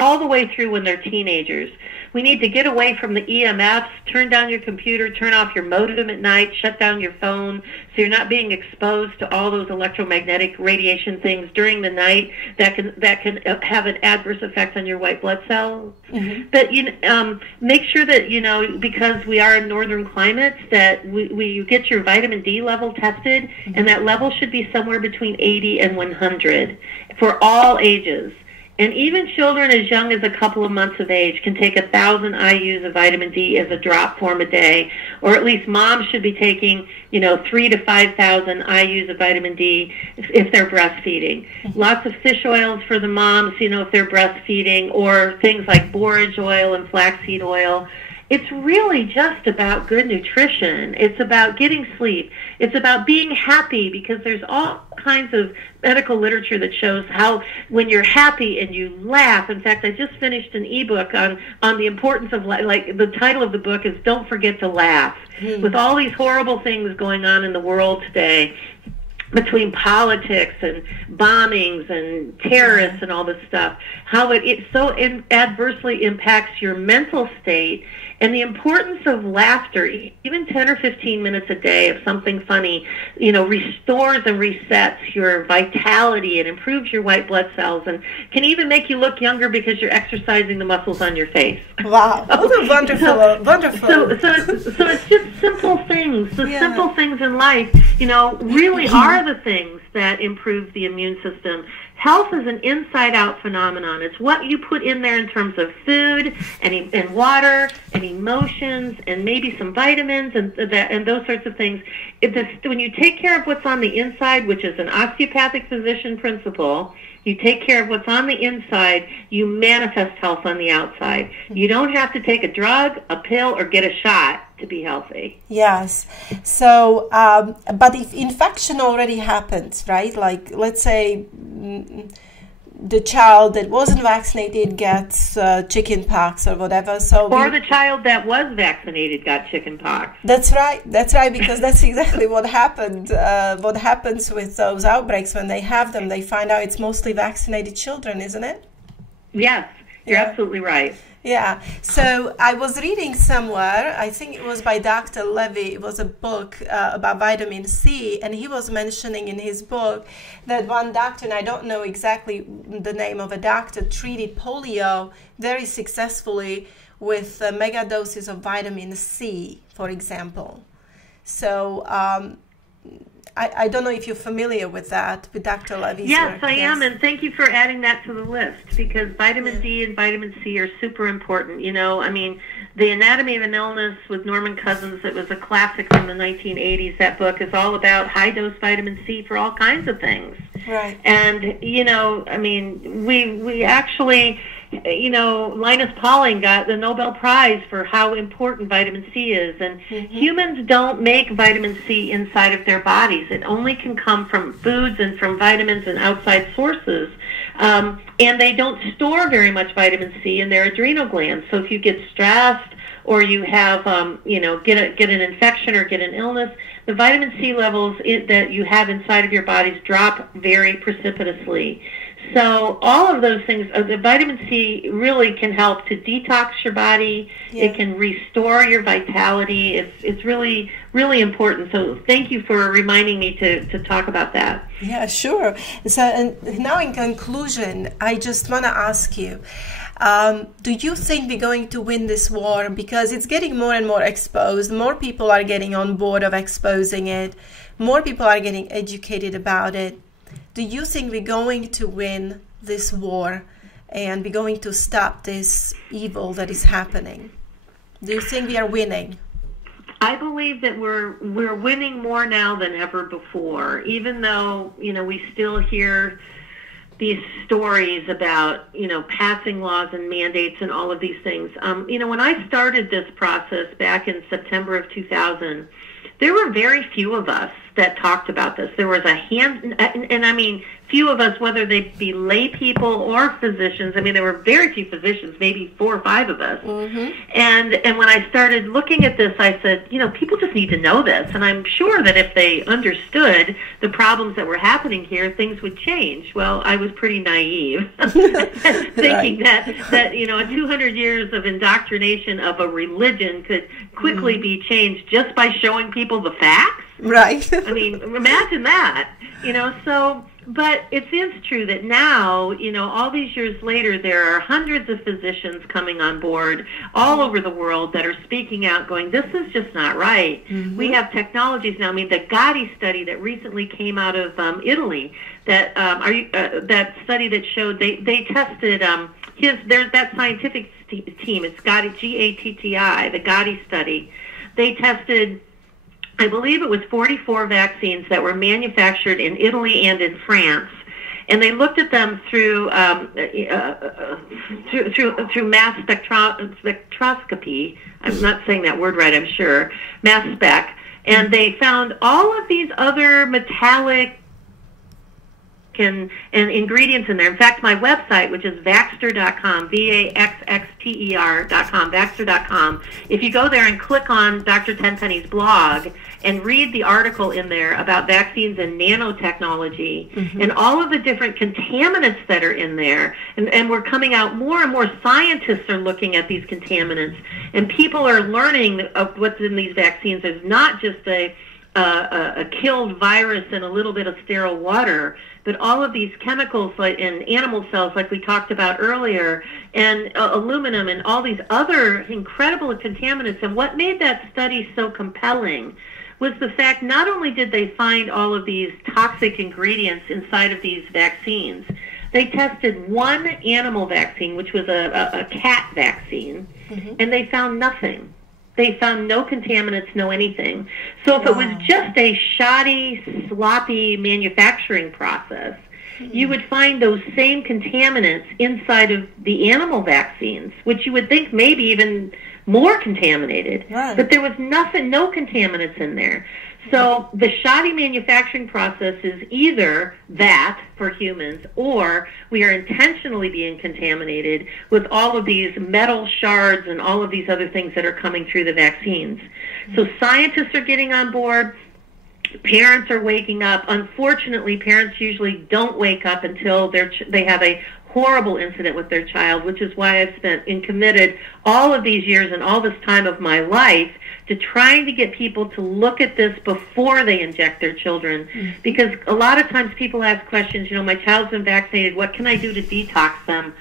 all the way through when they're teenagers. We need to get away from the EMFs, turn down your computer, turn off your modem at night, shut down your phone, so you're not being exposed to all those electromagnetic radiation things during the night that can have an adverse effect on your white blood cells. Mm-hmm. But make sure that, because we are in northern climates, that you get your vitamin D level tested, mm-hmm. and that level should be somewhere between 80 and 100 for all ages. And even children as young as a couple of months of age can take 1,000 IUs of vitamin D as a drop form a day, or at least moms should be taking, 3,000 to 5,000 IUs of vitamin D if they're breastfeeding. Lots of fish oils for the moms, if they're breastfeeding, or things like borage oil and flaxseed oil. It's really just about good nutrition. It's about getting sleep. It's about being happy, because there's all kinds of medical literature that shows how when you're happy and you laugh. In fact, I just finished an ebook on the importance of, like, the title of the book is Don't Forget to Laugh. With all these horrible things going on in the world today, between politics and bombings and terrorists and all this stuff, how it so adversely impacts your mental state, and the importance of laughter, even 10 or 15 minutes a day of something funny, restores and resets your vitality and improves your white blood cells, and can even make you look younger because you're exercising the muscles on your face. Wow, what a wonderful. So it's just simple things. The simple things in life, really are the things that improve the immune system. Health is an inside-out phenomenon. It's what you put in there in terms of food and water and emotions and maybe some vitamins and those sorts of things. When you take care of what's on the inside, which is an osteopathic physician principle, you take care of what's on the inside, you manifest health on the outside. You don't have to take a drug, a pill, or get a shot to be healthy. Yes. So, but if infection already happens, right? Like, let's say the child that wasn't vaccinated gets chicken pox or whatever. Or the child that was vaccinated got chicken pox. That's right, because that's exactly what happened. What happens with those outbreaks when they have them, they find out it's mostly vaccinated children, isn't it? Yes, you're absolutely right. Yeah, so I was reading somewhere, I think it was by Dr. Levy, it was a book about vitamin C, and he was mentioning in his book that one doctor, and I don't know exactly the name of a doctor, treated polio very successfully with mega doses of vitamin C, for example. So I don't know if you're familiar with that, with Dr. Levy's work. Yes, I am, and thank you for adding that to the list, because vitamin D and vitamin C are super important. The Anatomy of an Illness with Norman Cousins, it was a classic from the 1980s. That book is all about high-dose vitamin C for all kinds of things. Right. And, we actually... Linus Pauling got the Nobel Prize for how important vitamin C is, and humans don't make vitamin C inside of their bodies. It only can come from foods and from vitamins and outside sources, and they don't store very much vitamin C in their adrenal glands. So if you get stressed or you have, get an infection or get an illness, the vitamin C levels that you have inside of your bodies drop very precipitously. So all of those things, the vitamin C really can help to detox your body. Yeah. It can restore your vitality. It's really, really important. So thank you for reminding me to talk about that. Yeah, sure. So and now in conclusion, I just want to ask you, do you think we're going to win this war? Because it's getting more and more exposed. More people are getting on board of exposing it. More people are getting educated about it. Do you think we're going to win this war and we're going to stop this evil that is happening? Do you think we are winning? I believe that we're winning more now than ever before, even though, we still hear these stories about, passing laws and mandates and all of these things. When I started this process back in September of 2000, there were very few of us that talked about this. There was a few of us, whether they be lay people or physicians, I mean, there were very few physicians, maybe 4 or 5 of us. And when I started looking at this, I said, you know, people just need to know this. And I'm sure that if they understood the problems that were happening here, things would change. Well, I was pretty naive, thinking that, you know, 200 years of indoctrination of a religion could quickly be changed just by showing people the facts. Right. I mean, imagine that, you know, so... But it is true that now, you know, all these years later, there are hundreds of physicians coming on board all over the world that are speaking out, going, this is just not right. We have technologies now. I mean, the Gotti study that recently came out of Italy, that that study that showed they tested there's that scientific team. It's Gotti, G-A-T-T-I, the Gotti study. They tested, I believe it was 44 vaccines that were manufactured in Italy and in France, and they looked at them through mass spectroscopy. I'm not saying that word right, I'm sure. Mass spec, and they found all of these other metallic and ingredients in there. In fact, my website, which is Vaxxter.com, VAXXTER.com, Vaxxter.com, if you go there and click on Dr. Tenpenny's blog and read the article in there about vaccines and nanotechnology and all of the different contaminants that are in there, and we're coming out, more and more scientists are looking at these contaminants, and people are learning of what's in these vaccines. There's not just a killed virus and a little bit of sterile water, but all of these chemicals like in animal cells, like we talked about earlier, and aluminum and all these other incredible contaminants. And what made that study so compelling was the fact not only did they find all of these toxic ingredients inside of these vaccines, they tested one animal vaccine, which was a cat vaccine, and they found nothing. They found no contaminants, no anything. So if it was just a shoddy, sloppy manufacturing process, you would find those same contaminants inside of the animal vaccines, which you would think maybe even more contaminated. But there was nothing, no contaminants in there. So the shoddy manufacturing process is either that for humans, or we are intentionally being contaminated with all of these metal shards and all of these other things that are coming through the vaccines. So scientists are getting on board. Parents are waking up. Unfortunately, parents usually don't wake up until they have a horrible incident with their child, which is why I've spent and committed all of these years and all this time of my life to trying to get people to look at this before they inject their children. Because a lot of times people ask questions, you know, my child's been vaccinated, what can I do to detox them?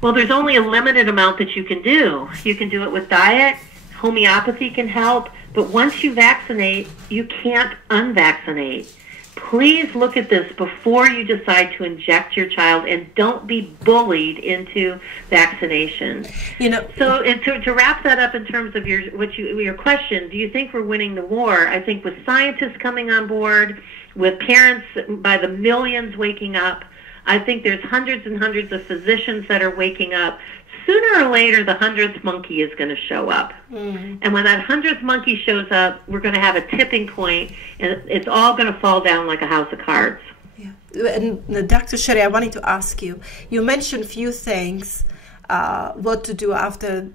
Well, there's only a limited amount that you can do. You can do it with diet. Homeopathy can help. But once you vaccinate, you can't unvaccinate. Please look at this before you decide to inject your child, and don't be bullied into vaccination. You know, so and to wrap that up in terms of your question, do you think we're winning the war? I think with scientists coming on board, with parents by the millions waking up, I think there's hundreds and hundreds of physicians that are waking up. Sooner or later, the 100th monkey is going to show up. And when that 100th monkey shows up, we're going to have a tipping point, and it's all going to fall down like a house of cards. Yeah. And Dr. Sherri, I wanted to ask you, you mentioned a few things, what to do after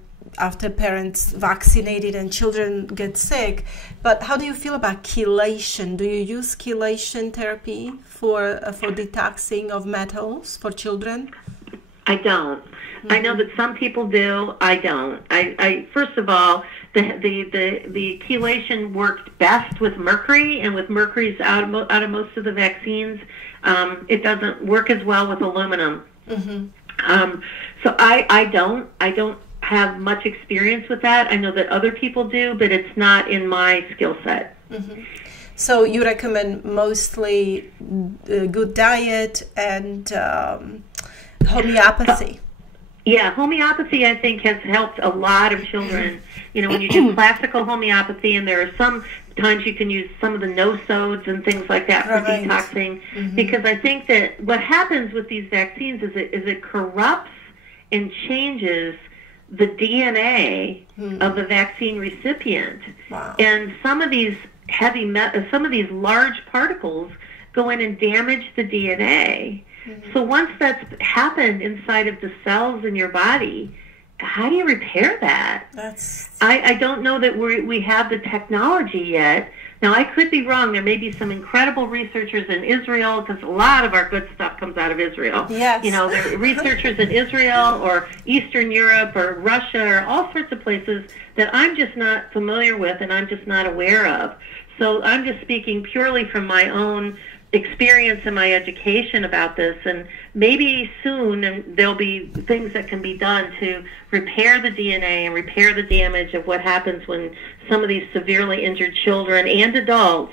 parents vaccinated and children get sick, but how do you feel about chelation? Do you use chelation therapy for detoxing of metals for children? I don't. I know that some people do. I don't. I first of all, the chelation worked best with mercury, and with mercury's out of most of the vaccines, it doesn't work as well with aluminum. So I don't have much experience with that. I know that other people do, but it's not in my skill set. So you recommend mostly good diet and homeopathy? Yeah, homeopathy, I think, has helped a lot of children. You know, when you do classical homeopathy, and there are some times you can use some of the no-sodes and things like that for detoxing, because I think that what happens with these vaccines is it corrupts and changes the DNA of the vaccine recipient. And some of these some of these large particles go in and damage the DNA. So once that's happened inside of the cells in your body, how do you repair that? I don't know that we have the technology yet. Now, I could be wrong. There may be some incredible researchers in Israel, because a lot of our good stuff comes out of Israel. Yes. You know, there are researchers in Israel or Eastern Europe or Russia or all sorts of places that I'm just not familiar with and I'm just not aware of. So I'm just speaking purely from my own experience and my education about this, and maybe soon there'll be things that can be done to repair the DNA and repair the damage of what happens when some of these severely injured children and adults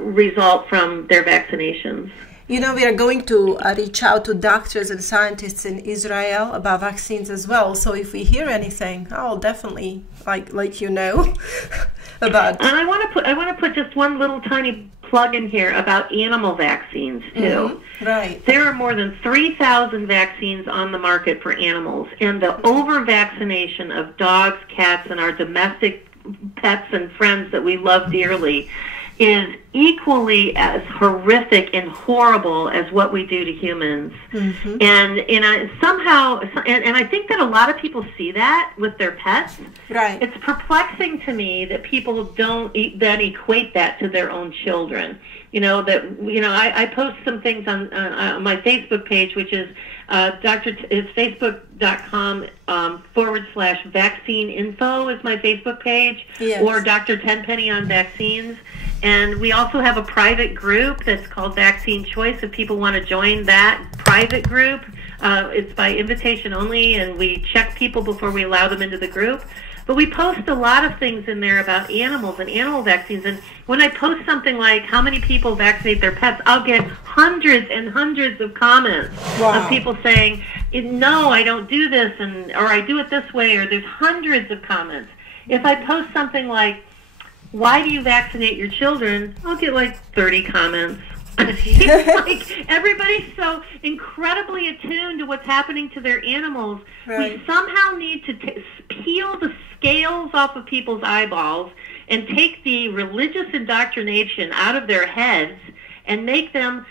result from their vaccinations. You know, we are going to reach out to doctors and scientists in Israel about vaccines as well. So if we hear anything, I'll definitely let you know about. And I want to put just one little tiny plug in here about animal vaccines too. Right. There are more than 3,000 vaccines on the market for animals, and the over-vaccination of dogs, cats, and our domestic pets and friends that we love dearly is equally as horrific and horrible as what we do to humans. And somehow, and I think that a lot of people see that with their pets. Right. It's perplexing to me that people don't then equate that to their own children. I post some things on my Facebook page, which is it's facebook.com/vaccine info is my Facebook page, or Dr. Tenpenny on vaccines. And we also have a private group that's called Vaccine Choice. If people want to join that private group, it's by invitation only, and we check people before we allow them into the group. But we post a lot of things in there about animals and animal vaccines. And when I post something like how many people vaccinate their pets, I'll get hundreds and hundreds of comments of people saying, no, I don't do this, or I do it this way, or there's hundreds of comments. If I post something like, why do you vaccinate your children? I'll get 30 comments. Everybody's so incredibly attuned to what's happening to their animals. Right. We somehow need to peel the scales off of people's eyeballs and take the religious indoctrination out of their heads and make them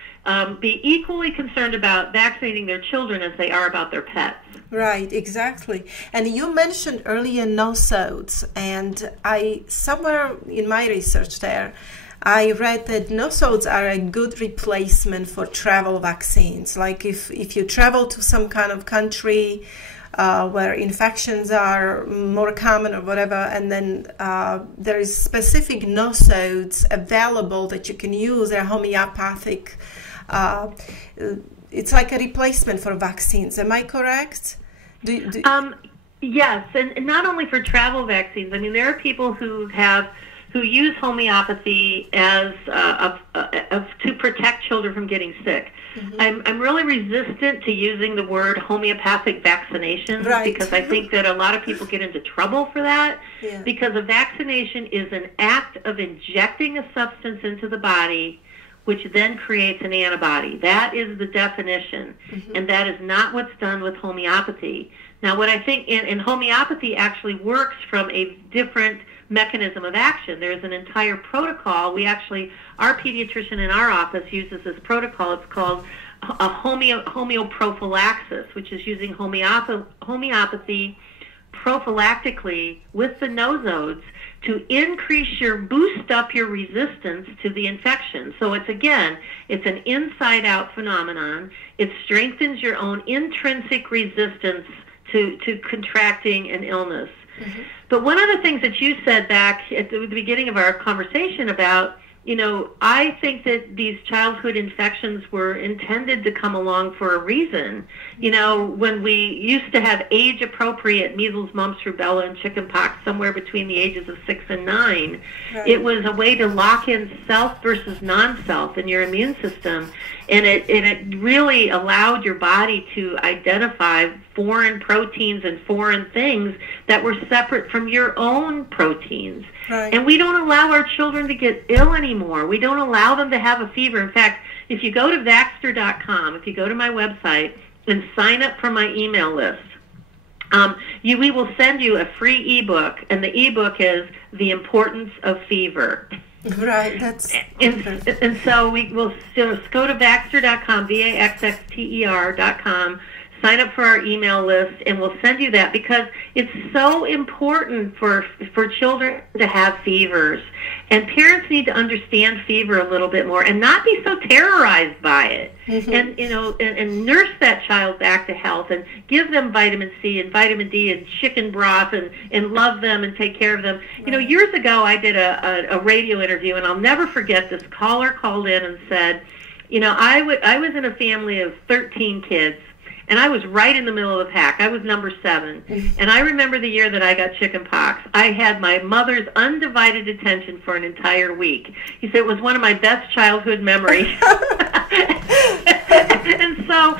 be equally concerned about vaccinating their children as they are about their pets. Right, exactly. And you mentioned earlier nosodes, and somewhere in my research there, I read that nosodes are a good replacement for travel vaccines. Like if you travel to some kind of country where infections are more common or whatever, and then there is specific nosodes available that you can use. They're homeopathic. It's like a replacement for vaccines. Am I correct? Yes, and not only for travel vaccines. I mean, there are people who use homeopathy as to protect children from getting sick. I'm really resistant to using the word homeopathic vaccination, because I think that a lot of people get into trouble for that, because a vaccination is an act of injecting a substance into the body which then creates an antibody. That is the definition, and that is not what's done with homeopathy. Now, what I think in homeopathy actually works from a different mechanism of action. There's an entire protocol. Our pediatrician in our office uses this protocol. It's called a homeoprophylaxis, which is using homeopathy prophylactically with the nosodes to boost up your resistance to the infection. So it's an inside-out phenomenon. It strengthens your own intrinsic resistance to contracting an illness. But one of the things that you said back at the beginning of our conversation about, I think that these childhood infections were intended to come along for a reason. When we used to have age-appropriate measles, mumps, rubella, and chickenpox somewhere between the ages of 6 and 9, it was a way to lock in self versus non-self in your immune system, and it really allowed your body to identify foreign proteins and foreign things that were separate from your own proteins. And we don't allow our children to get ill anymore. We don't allow them to have a fever. In fact, if you go to Vaxxter.com, if you go to my website and sign up for my email list, we will send you a free ebook, and the ebook is The Importance of Fever. Right, that's and so we will just go to Vaxxter.com, VAXXTER.com, sign up for our email list, and we'll send you that because it's so important for children to have fevers. And parents need to understand fever a little bit more and not be so terrorized by it. And, and nurse that child back to health and give them vitamin C and vitamin D and chicken broth and love them and take care of them. Right. Years ago I did a radio interview, and I'll never forget, this caller called in and said, I was in a family of 13 kids. And I was right in the middle of the pack. I was number 7. And I remember the year that I got chicken pox. I had my mother's undivided attention for an entire week. He said it was one of my best childhood memories. And so,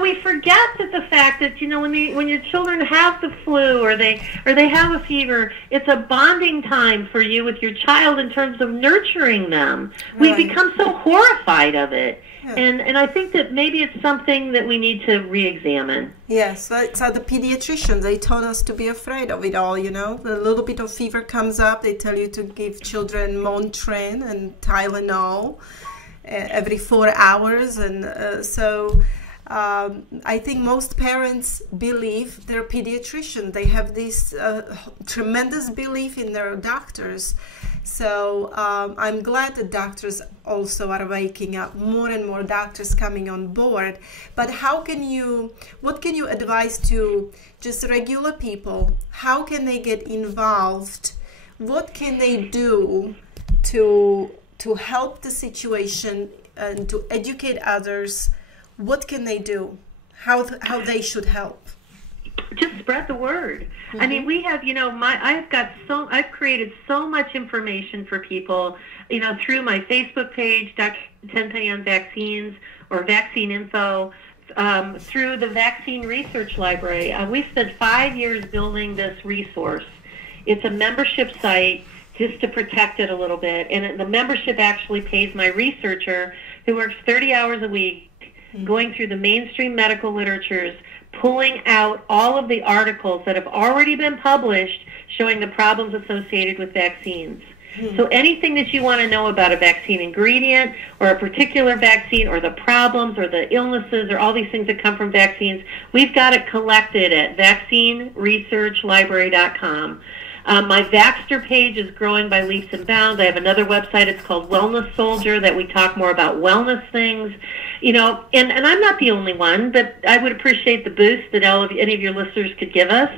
we forget that the fact that, when your children have the flu or they have a fever, it's a bonding time for you with your child in terms of nurturing them. Right. We become so horrified of it. Yeah. And I think that maybe it's something that we need to re-examine. Yes, so the pediatricians, they told us to be afraid of it all, A little bit of fever comes up, they tell you to give children Motrin and Tylenol every 4 hours. And I think most parents believe their pediatrician. They have this tremendous belief in their doctors. So I'm glad that doctors also are waking up, more and more doctors coming on board. But what can you advise to just regular people? How can they get involved? What can they do to help the situation and to educate others? What can they do? How they should help? Just spread the word. I mean, we have, I've created so much information for people, through my Facebook page, Dr. Tenpenny on Vaccines, or Vaccine Info, through the Vaccine Research Library. We spent 5 years building this resource. It's a membership site just to protect it a little bit, and the membership actually pays my researcher, who works 30 hours a week, going through the mainstream medical literatures, pulling out all of the articles that have already been published showing the problems associated with vaccines. So anything that you want to know about a vaccine ingredient or a particular vaccine or the problems or the illnesses or all these things that come from vaccines, we've got it collected at vaccineresearchlibrary.com. My Vaxxter page is growing by leaps and bounds. I have another website. It's called Wellness Soldier, that we talk more about wellness things. And I'm not the only one, but I would appreciate the boost that any of your listeners could give us,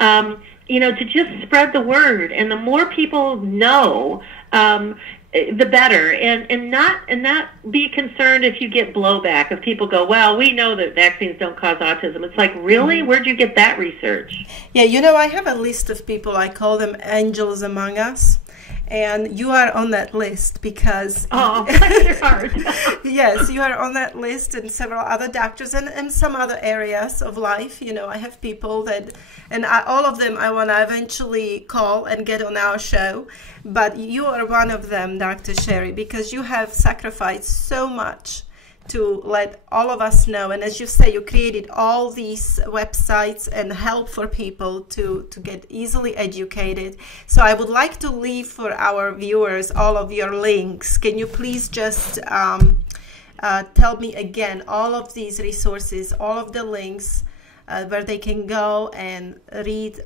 to just spread the word. And the more people know, the better. And not be concerned if you get blowback. If people go, well, we know that vaccines don't cause autism. It's like, really? Where'd you get that research? Yeah, I have a list of people. I call them angels among us. And you are on that list because... Oh, bless your heart. Yes, you are on that list, and several other doctors and some other areas of life. I have people that... And all of them I want to eventually call and get on our show. But you are one of them, Dr. Sherri, because you have sacrificed so much to let all of us know. And as you say, you created all these websites and help for people to get easily educated. So I would like to leave for our viewers all of your links. Can you please just tell me again all of these resources, all of the links where they can go and read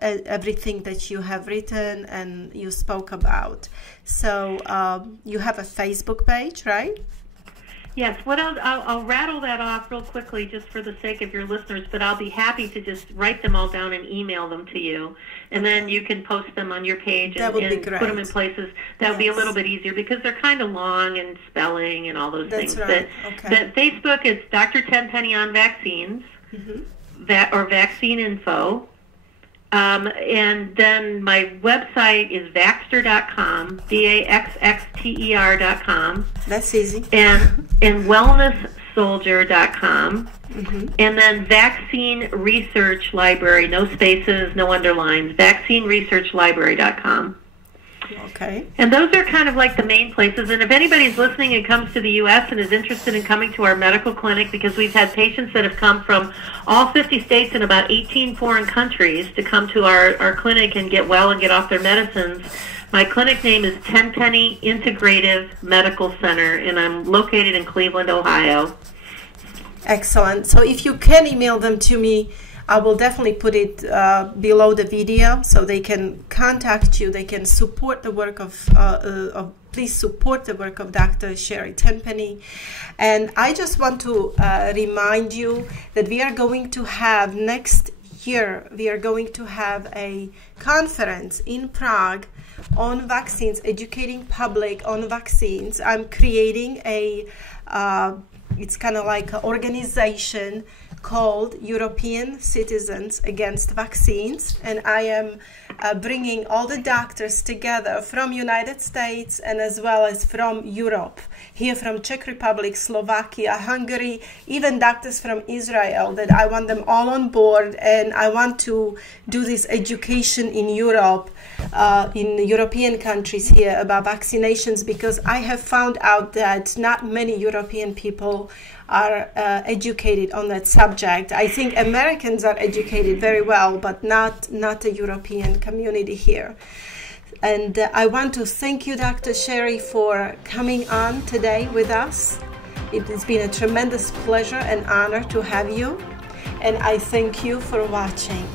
everything that you have written and you spoke about. So you have a Facebook page, right? Yes, I'll rattle that off real quickly just for the sake of your listeners, but I'll be happy to just write them all down and email them to you. And then you can post them on your page and put them in places. That would be a little bit easier because they're kind of long and spelling and all those things. Right. But Facebook is Dr. Tenpenny on Vaccines, or Vaccine Info. And then my website is Vaxxter.com, VAXXTER.com. That's easy. And WellnessSoldier.com. And then Vaccine Research Library, no spaces, no underlines, VaccineResearchLibrary.com. Okay. And those are kind of like the main places. And if anybody's listening and comes to the U.S. and is interested in coming to our medical clinic, because we've had patients that have come from all 50 states and about 18 foreign countries to come to our clinic and get well and get off their medicines, my clinic name is Tenpenny Integrative Medical Center, and I'm located in Cleveland, Ohio. Excellent. So if you can email them to me, I will definitely put it below the video so they can contact you. They can support the work please support the work of Dr. Sherri Tenpenny. And I just want to remind you that we are going to have next year, we are going to have a conference in Prague on vaccines, educating public on vaccines. I'm creating it's kind of like an organization called European Citizens Against Vaccines, and I am bringing all the doctors together from United States and as well as from Europe, here from Czech Republic, Slovakia, Hungary, even doctors from Israel, that I want them all on board, and I want to do this education in Europe, in the European countries here about vaccinations, because I have found out that not many European people are educated on that subject. I think Americans are educated very well, but not the European community here. And I want to thank you, Dr. Sherri, for coming on today with us. It has been a tremendous pleasure and honor to have you, and I thank you for watching.